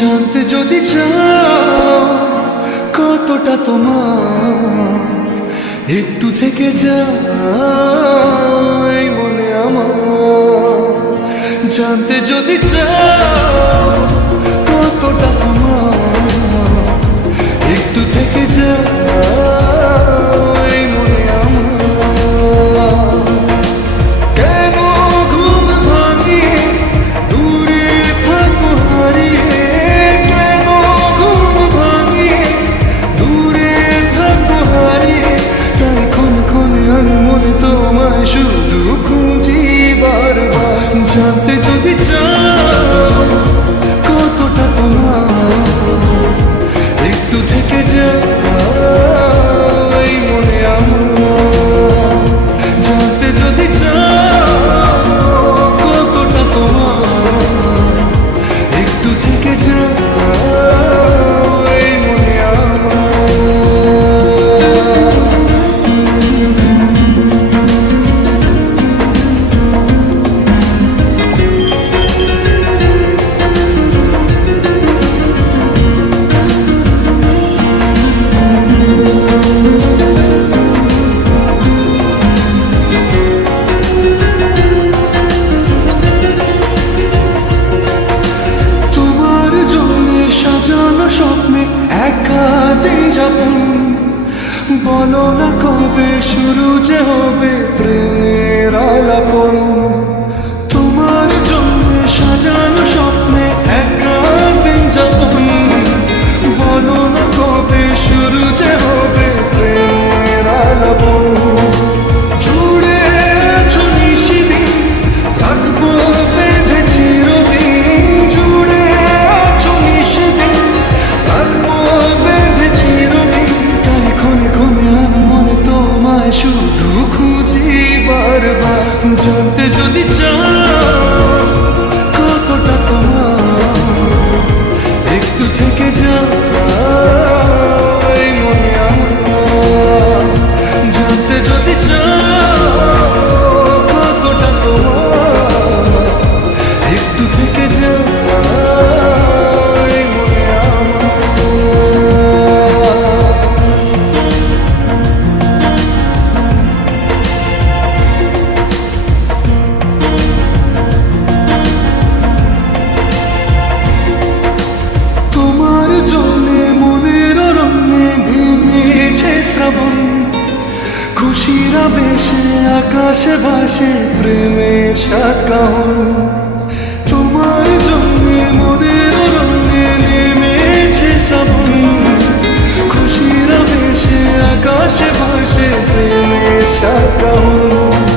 জানতে যদি চাও কতটা তোমার, একটু থেকে যাও এই মনে আমার। জানতে যদি চাও কতটা তোমার, একটু থেকে যাও এই মনে আমার। কেন ঘুম ভাঙিয়ে দূরে থাকো হারিয়ে, কেন ঘুম ভাঙিয়ে দূরে থাকো হারিয়ে, তাই ক্ষণে ক্ষণে আমি মনে তোমায় শুধু খুঁজি বারবার। জানতে যদি চাও কতটা তোমার, একটু থেকে যাও এই মনে আমার। জানতে যদি চাও কতটা তোমার, একটু থেকে যাও এই মনে আমার। সাজানো স্বপ্নে একা দিন যাপন, বলো না কবে শুরু যে হবে প্রেমের আলাপন। তোমার জন্য সাজানো স্বপ্নে একা দিন যাপন, বলো না কবে শুরু যে হবে প্রেমের আলাপন। জুড়ে আছো নিশিদিন, থাকবো বেঁধে চিরদিন। জুড়ে আছো নিশিদিন, থাকবো বেঁধে চিরদিন। তাই ক্ষণে ক্ষণে আমি মনে তোমায় শুধু খুঁজি বারবার। জানতে যদি চাও কতটা তোমার, একটু থেকে যাও এই মনে আমার। জানতে যদি চাও কতটা তোমার, একটু থেকে যাও এই মনে আমার। তোমার জন্যে মনের অরণ্যে নেমেছে শ্রাবণ, খুশিরা বেশে আকাশে ভাসে প্রেমের সাতকাহন। তোমার জন্যে মনের অরণ্যে নেমেছে শ্রাবণ, খুশিরা বেশে আকাশে ভাসে প্রেমের সাতকাহন।